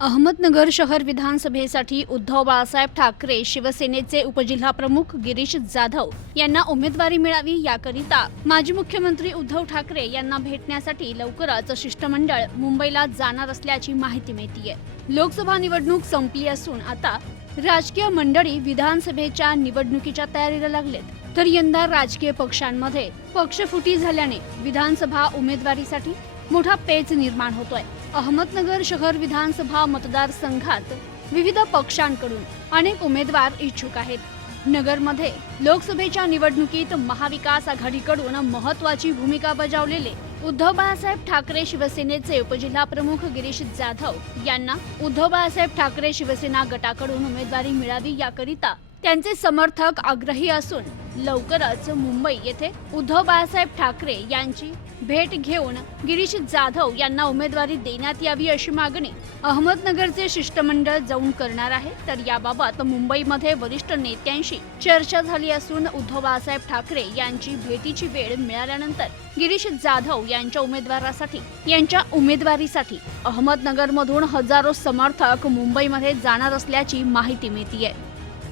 अहमदनगर शहर विधानसभेसाठी उद्धव बाळासाहेब ठाकरे शिवसेनेचे उपजिल्हाप्रमुख गिरीश जाधव यांना उमेदवारी मिळावी याकरिता माजी मुख्यमंत्री उद्धव ठाकरे यांना भेटण्यासाठी लवकरच शिष्टमंडळ मुंबईला जाणार असल्याची माहिती मिळतीये. लोकसभा निवडणूक संपली असून आता राजकीय मंडळी विधानसभेच्या निवडणुकीच्या तयारीला लागलेत. तर यंदा राजकीय पक्षांमध्ये पक्षफुटी झाल्याने विधानसभा उमेदवारीसाठी मोठा पेच निर्माण होतोय. अहमदनगर शहर विधानसभा मतदारसंघात विविध पक्षांकडून अनेक उमेदवार इच्छुक आहेत. नगरमध्ये लोकसभेच्या निवडणुकीत महाविकास आघाडीकडून महत्वाची भूमिका बजावलेले उद्धव बाळासाहेब ठाकरे शिवसेनेचे उपजिल्हा प्रमुख गिरीश जाधव यांना उद्धव बाळासाहेब ठाकरे शिवसेना गटाकडून उमेदवारी मिळावी याकरिता त्यांचे समर्थक आग्रही असून लवकरच मुंबई येथे उद्धव बाळासाहेब ठाकरे यांची भेट घेऊन गिरीश जाधव यांना उमेदवारी देण्यात यावी अशी मागणी अहमदनगरचे शिष्टमंडळ जाऊन करणार आहे. तर याबाबत मुंबईमध्ये वरिष्ठ नेत्यांशी चर्चा झाली असून उद्धव बाळासाहेब ठाकरे यांची भेटीची वेळ मिळाल्यानंतर गिरीश जाधव यांच्या उमेदवारासाठी यांच्या उमेदवारीसाठी अहमदनगरमधून हजारो समर्थक मुंबईमध्ये जाणार असल्याची माहिती मिळतीये.